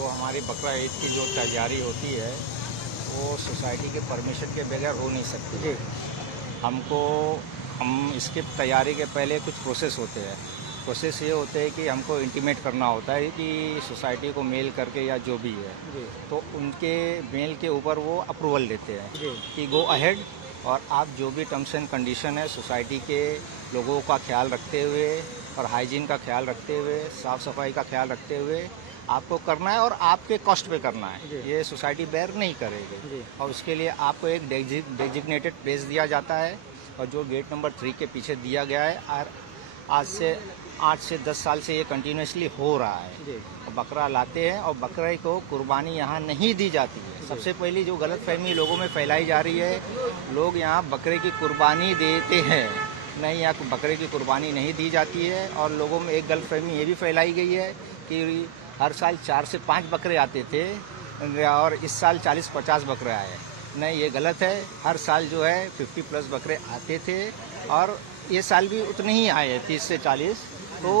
जो हमारी बकरा ईद की जो तैयारी होती है वो सोसाइटी के परमिशन के बगैर हो नहीं सकती जी। हम इसके तैयारी के पहले कुछ प्रोसेस होते हैं। प्रोसेस ये होते हैं कि हमको इंटीमेट करना होता है कि सोसाइटी को मेल करके या जो भी है जी। तो उनके मेल के ऊपर वो अप्रूवल देते हैं जी। कि गो अहेड, और आप जो भी टर्म्स एंड कंडीशन है सोसाइटी के लोगों का ख्याल रखते हुए और हाइजीन का ख्याल रखते हुए, साफ़ सफाई का ख्याल रखते हुए आपको करना है, और आपके कॉस्ट पे करना है। ये सोसाइटी बेयर नहीं करेगी, और उसके लिए आपको एक डेजिग्नेटेड प्लेस दिया जाता है, और जो गेट नंबर 3 के पीछे दिया गया है। और आज से 8 से 10 साल से ये कंटिन्यूसली हो रहा है। बकरा लाते हैं और बकरे को कुर्बानी यहाँ नहीं दी जाती है। सबसे पहली जो गलतफहमी लोगों में फैलाई जा रही है, लोग यहाँ बकरे की कुर्बानी देते हैं, नहीं, यहाँ बकरे की कुर्बानी नहीं दी जाती है। और लोगों में एक गलतफहमी ये भी फैलाई गई है कि हर साल 4 से 5 बकरे आते थे और इस साल 40-50 बकरे आए। नहीं, ये गलत है। हर साल जो है 50+ बकरे आते थे, और ये साल भी उतने ही आए हैं, 30 से 40। तो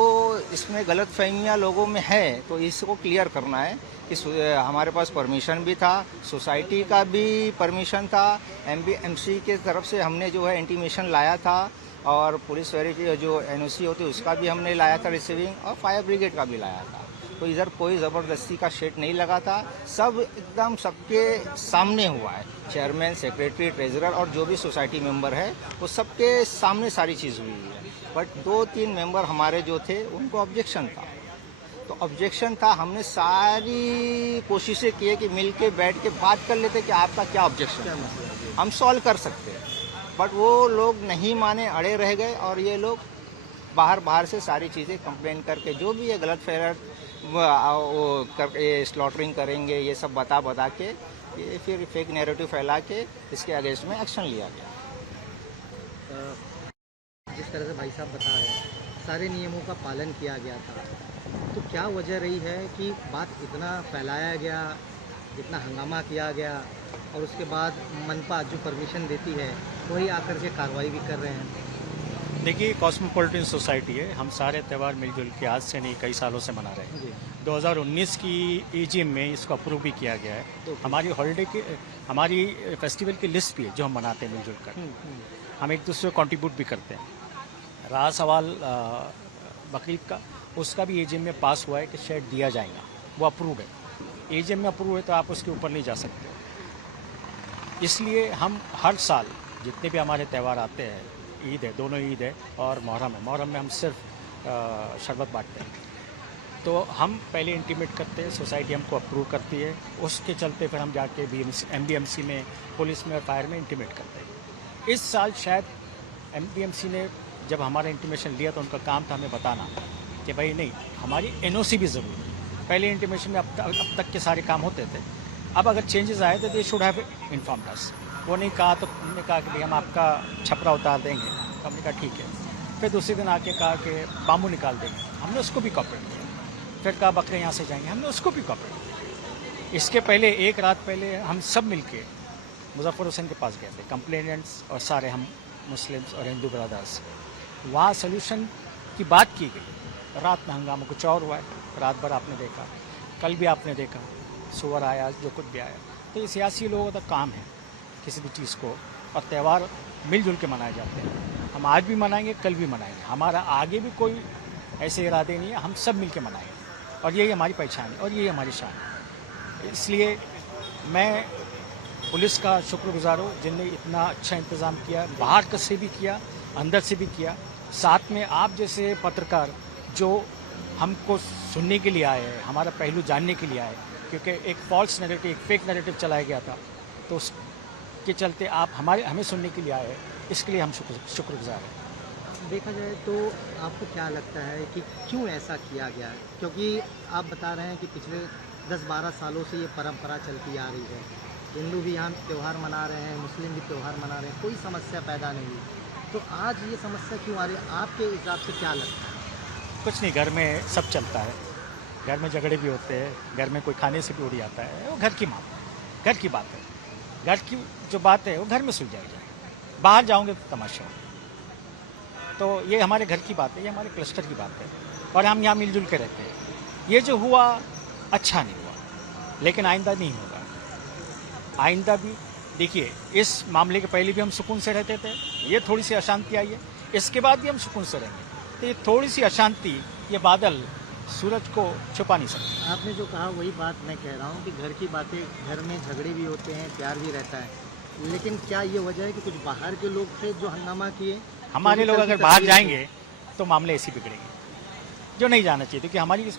इसमें गलतफहमियां लोगों में है, तो इसको क्लियर करना है कि हमारे पास परमिशन भी था, सोसाइटी का भी परमिशन था, MBMC के तरफ से हमने जो है इंटीमेशन लाया था, और पुलिस वेरिटी जो NOC होती है उसका भी हमने लाया था रिसीविंग, और फायर ब्रिगेड का भी लाया था। तो इधर कोई ज़बरदस्ती का शेड नहीं लगा था, सब एकदम सबके सामने हुआ है। चेयरमैन, सेक्रेटरी, ट्रेजरर और जो भी सोसाइटी मेंबर है वो सबके सामने सारी चीज़ हुई है। बट 2-3 मेंबर हमारे जो थे उनको ऑब्जेक्शन था, तो ऑब्जेक्शन था। हमने सारी कोशिशें की कि मिल के बैठ के बात कर लेते कि आपका क्या ऑब्जेक्शन है, हम सॉल्व कर सकते हैं। बट वो लोग नहीं माने, अड़े रह गए, और ये लोग बाहर से सारी चीज़ें कंप्लेन करके जो भी ये गलत फहर वो करके स्लॉटरिंग करेंगे, ये सब बता के ये फिर फेक नैरेटिव फैला के इसके अगेंस्ट में एक्शन लिया गया। जिस तरह से भाई साहब बता रहे हैं, सारे नियमों का पालन किया गया था, तो क्या वजह रही है कि बात इतना फैलाया गया, इतना हंगामा किया गया, और उसके बाद मनपा जो परमिशन देती है वही आकर के कार्रवाई भी कर रहे हैं? देखिए, कॉस्मोपॉलिटन सोसाइटी है, हम सारे त्यौहार मिलजुल के आज से नहीं कई सालों से मना रहे हैं। 2019 की AGM में इसको अप्रूव भी किया गया है। तो हमारी हॉलीडे के, हमारी फेस्टिवल की लिस्ट भी है जो हम मनाते हैं मिलजुल कर। हम एक दूसरे को कंट्रीब्यूट भी करते हैं। रहा सवाल बकरीद का, उसका भी AGM में पास हुआ है कि शेड दिया जाएगा, वो अप्रूव है। AGM में अप्रूव है तो आप उसके ऊपर नहीं जा सकते। इसलिए हम हर साल जितने भी हमारे त्यौहार आते हैं, ईद है, दोनों ईद है और मुहर्रम है, मुहर्रम में हम सिर्फ शरबत बांटते हैं, तो हम पहले इंटीमेट करते हैं, सोसाइटी हमको अप्रूव करती है, उसके चलते फिर हम जाके MBMC में, पुलिस में और फायर में इंटीमेट करते हैं। इस साल शायद MBMC ने जब हमारा इंटीमेशन लिया तो उनका काम था हमें बताना कि भाई नहीं, हमारी NOC भी ज़रूरी है। पहले इंटीमेशन में अब तक के सारे काम होते थे, अब अगर चेंजेस आए तो दे शुड हैव इन्फॉर्म्ड अस। वो नहीं कहा तो हमने कहा कि भाई हम आपका छपरा उतार देंगे, तो हमने कहा ठीक है। फिर दूसरे दिन आके कहा कि बाम्बू निकाल देंगे, हमने उसको भी कॉपरेट किया। फिर कहा बकरे यहाँ से जाएंगे, हमने उसको भी कॉपरेट किया। इसके पहले एक रात पहले हम सब मिलके मुजफ्फर हुसैन के पास गए थे, कंप्लेनेंट्स और सारे हम मुस्लिम्स और हिंदू ब्रदर्स। वहाँ सोल्यूशन की बात की गई। रात में हंगामा कुछ और हुआ है, रात भर आपने देखा, कल भी आपने देखा, सुअर आया, जो कुछ भी आया। तो ये सियासी लोगों का काम है किसी भी चीज़ को, और त्यौहार मिलजुल के मनाए जाते हैं। हम आज भी मनाएंगे, कल भी मनाएंगे, हमारा आगे भी कोई ऐसे इरादे नहीं है, हम सब मिल के मनाएंगे, और यही हमारी पहचान है और यही हमारी शान है। इसलिए मैं पुलिस का शुक्रगुजार हूँ जिनने इतना अच्छा इंतज़ाम किया, बाहर से भी किया, अंदर से भी किया। साथ में आप जैसे पत्रकार जो हमको सुनने के लिए आए हैं, हमारा पहलू जानने के लिए आए, क्योंकि एक फॉल्स नैरेटिव, एक फेक नैरेटिव चलाया गया था, तो उसके चलते आप हमें सुनने के लिए आए हैं, इसके लिए हम शुक्रगुजार हैं। देखा जाए तो आपको क्या लगता है कि क्यों ऐसा किया गया है? क्योंकि आप बता रहे हैं कि पिछले 10-12 सालों से ये परंपरा चलती आ रही है, हिंदू भी यहाँ त्यौहार मना रहे हैं, मुस्लिम भी त्यौहार मना रहे हैं, कोई समस्या पैदा नहीं हुई, तो आज ये समस्या क्यों आ रही है? आपके हिसाब से क्या लगता है? कुछ नहीं, घर में सब चलता है, घर में झगड़े भी होते हैं, घर में कोई खाने से भी उड़ जाता है, वो घर की बात है, घर की बात है, घर की जो बात है वो घर में सुलझाई जाए, बाहर जाओगे तो तमाशा हो। तो ये हमारे घर की बात है, ये हमारे क्लस्टर की बात है, और हम यहाँ मिलजुल के रहते हैं। ये जो हुआ अच्छा नहीं हुआ, लेकिन आइंदा नहीं होगा। आइंदा भी देखिए, इस मामले के पहले भी हम सुकून से रहते थे, ये थोड़ी सी अशांति आई है, इसके बाद भी हम सुकून से रहेंगे। तो ये थोड़ी सी अशांति, ये बादल सूरज को छुपा नहीं सकते। आपने जो कहा वही बात मैं कह रहा हूँ कि घर की बातें, घर में झगड़े भी होते हैं, प्यार भी रहता है, लेकिन क्या ये वजह है कि कुछ बाहर के लोग थे जो हंगामा किए? हमारे लोग अगर बाहर जाएंगे तो मामले ऐसे बिगड़ेंगे, जो नहीं जाना चाहिए। क्योंकि हमारी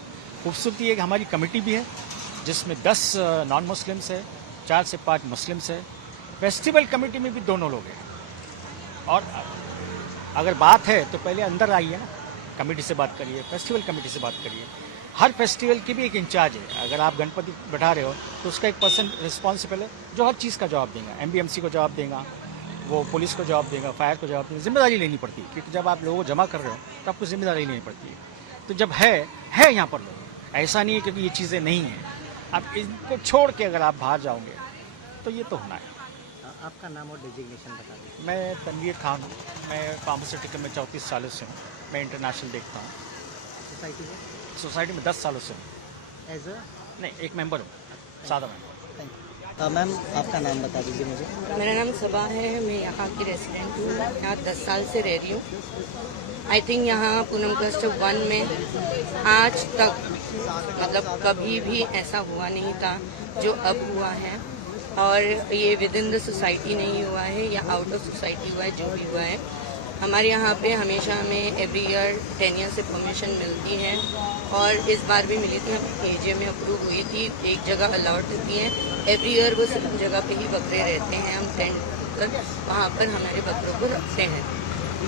खूबसूरती है कि हमारी कमेटी भी है जिसमें 10 नॉन मुस्लिम्स है, 4 से 5 मुस्लिम्स है। फेस्टिवल कमेटी में भी दोनों लोग हैं। और अगर बात है तो पहले अंदर आइए ना, कमेटी से बात करिए, फेस्टिवल कमेटी से बात करिए। हर फेस्टिवल की भी एक इंचार्ज है। अगर आप गणपति बैठा रहे हो तो उसका एक पर्सन रिस्पॉन्सिबल है जो हर चीज़ का जवाब देगा। एमबीएमसी को जवाब देगा, वो पुलिस को जवाब देगा, फायर को जवाब देगा। जिम्मेदारी लेनी पड़ती है, क्योंकि जब आप लोगों को जमा कर रहे हो तो आपको जिम्मेदारी लेनी पड़ती है। तो जब है यहाँ पर लोग, ऐसा नहीं है क्योंकि ये चीज़ें नहीं हैं। आप इनको छोड़ के अगर आप बाहर जाओगे तो ये तो होना है। आपका नाम और डेजिग्नेशन बता दीजिए। मैं तनवीर खान हूँ, मैं फार्मास्यूटिकल में 34 सालों से हूँ। मैं इंटरनेशनल देखता हूँ। सोसाइटी में सोसाइटी में 10 सालों से हूँ। एज अ नहीं, एक मेंबर हूँ, सादा मेंबर। Thank you. मैम आपका नाम बता दीजिए मुझे। मेरा नाम सबा है, मैं यहाँ की रेसिडेंट हूँ, यहाँ 10 साल से रह रही हूँ। आई थिंक यहाँ पूनम क्लस्टर 1 में आज तक मतलब कभी भी ऐसा हुआ नहीं था जो अब हुआ है। और ये विद इन द सोसाइटी नहीं हुआ है या आउट ऑफ सोसाइटी हुआ है, जो भी हुआ है। हमारे यहाँ पे हमेशा हमें एवरी ईयर 10 ईयर से परमिशन मिलती है और इस बार भी मिली थी। हम एजे में अप्रूव हुई थी, एक जगह अलाउड होती है। एवरी ईयर वो सिर्फ जगह पे ही बकरे रहते हैं, हम टेंट कर वहाँ पर हमारे बकरों को रखते हैं।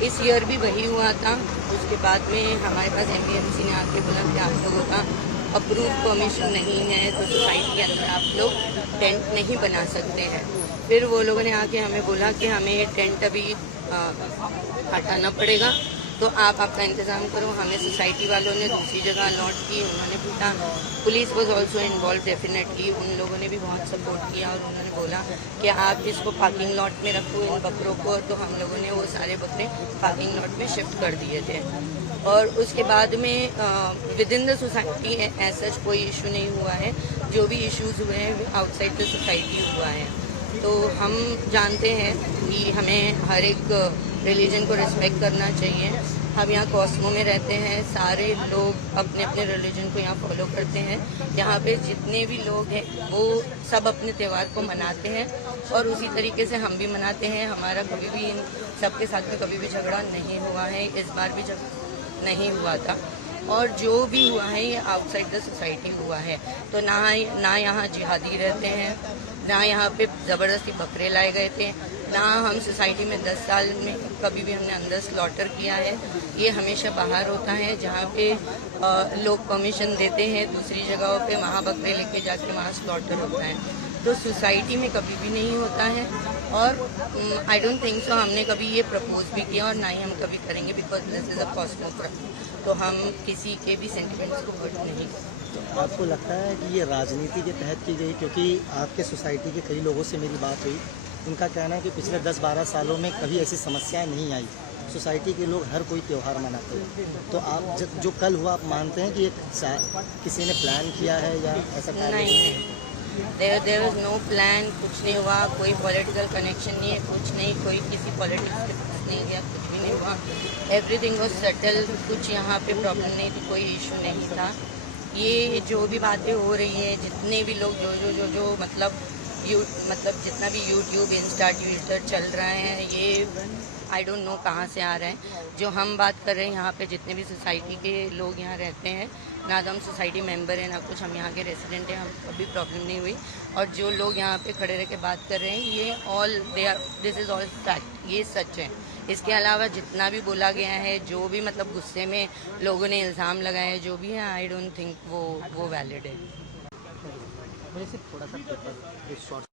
इस ईयर भी वही हुआ था। उसके बाद में हमारे पास एमबीएमसी ने आके बोला कि आप लोगों का अप्रूव परमिशन नहीं है तो सोसाइटी के अंदर आप लोग टेंट नहीं बना सकते हैं। फिर वो लोगों ने आके हमें बोला कि हमें टेंट अभी हटाना पड़ेगा, तो आप आपका इंतज़ाम करो। हमें सोसाइटी वालों ने दूसरी जगह अलॉट की, उन्होंने पूछा। Police was also involve definitely, उन लोगों ने भी बहुत सपोर्ट किया और उन्होंने बोला कि आप इसको पार्किंग लॉट में रखो इन बकरों को। तो हम लोगों ने वो सारे बकरे पार्किंग लॉट में शिफ्ट कर दिए थे। और उसके बाद में विद इन द सोसाइटी ऐसा कोई इशू नहीं हुआ है। जो भी इश्यूज़ हुए हैं आउटसाइड द सोसाइटी हुआ है। तो हम जानते हैं कि हमें हर एक रिलीजन को रिस्पेक्ट करना चाहिए। हम यहाँ कॉस्मो में रहते हैं, सारे लोग अपने अपने रिलीजन को यहाँ फॉलो करते हैं। यहाँ पे जितने भी लोग हैं वो सब अपने त्यौहार को मनाते हैं और उसी तरीके से हम भी मनाते हैं। हमारा कभी भी इन सबके साथ में कभी भी झगड़ा नहीं हुआ है, इस बार भी नहीं हुआ था। और जो भी हुआ है ये आउटसाइड द सोसाइटी हुआ है। तो ना यहाँ जिहादी रहते हैं, ना यहाँ पे ज़बरदस्ती बकरे लाए गए थे, ना हम सोसाइटी में 10 साल में कभी भी हमने अंदर स्लॉटर किया है। ये हमेशा बाहर होता है जहाँ पे लोग परमिशन देते हैं दूसरी जगहों पे, वहाँ बकरे लेके जाके वहाँ स्लॉटर होता है। तो सोसाइटी में कभी भी नहीं होता है और आई डोंट थिंक सो हमने कभी ये प्रपोज भी किया और ना ही हम कभी करेंगे, because this is a cosmopolitan. तो हम किसी के भी सेंटिमेंट्स को हर्ट नहीं करते। आपको लगता है कि ये राजनीति के तहत की गई? क्योंकि आपके सोसाइटी के कई लोगों से मेरी बात हुई, उनका कहना है कि पिछले 10-12 सालों में कभी ऐसी समस्याएं नहीं आई। सोसाइटी के लोग हर कोई त्यौहार मनाते हैं। तो आप जो कल हुआ, आप मानते हैं कि किसी ने प्लान किया है या ऐसा? नहीं, देयर इज नो प्लान, कुछ नहीं हुआ। कोई पॉलिटिकल कनेक्शन नहीं है, कुछ नहीं, कोई किसी पॉलिटिक्स के पास नहीं गया, कुछ भी नहीं हुआ। एवरीथिंग वाज सेटल्ड, कुछ यहाँ पे प्रॉब्लम नहीं थी, कोई इशू नहीं था। ये जो भी बातें हो रही हैं, जितने भी लोग जो मतलब जितना भी यूट्यूब, इंस्टा, ट्विटर चल रहा है, ये आई डोंट नो कहाँ से आ रहे हैं। जो हम बात कर रहे हैं यहाँ पे जितने भी सोसाइटी के लोग यहाँ रहते हैं, ना तो हम सोसाइटी मेंबर हैं ना कुछ, हम यहाँ के रेसिडेंट हैं, हम कभी प्रॉब्लम नहीं हुई। और जो लोग यहाँ पे खड़े रह के बात कर रहे हैं, ये दिस इज़ ऑल फैक्ट, ये सच है। इसके अलावा जितना भी बोला गया है, जो भी मतलब गुस्से में लोगों ने इल्ज़ाम लगाए हैं, जो भी है, आई डोंट थिंक वो वैलिड है। मुझे सिर्फ थोड़ा सा पेपर शॉर्ट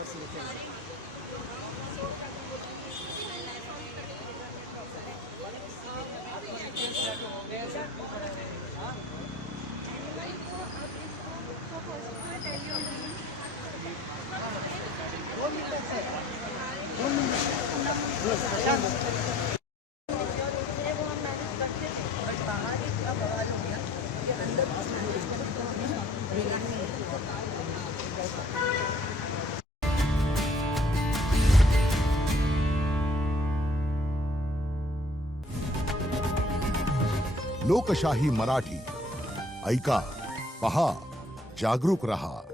वर्ष ये चल रहा है। लोकशाही मराठी ऐका, पहा, जागरूक रहा.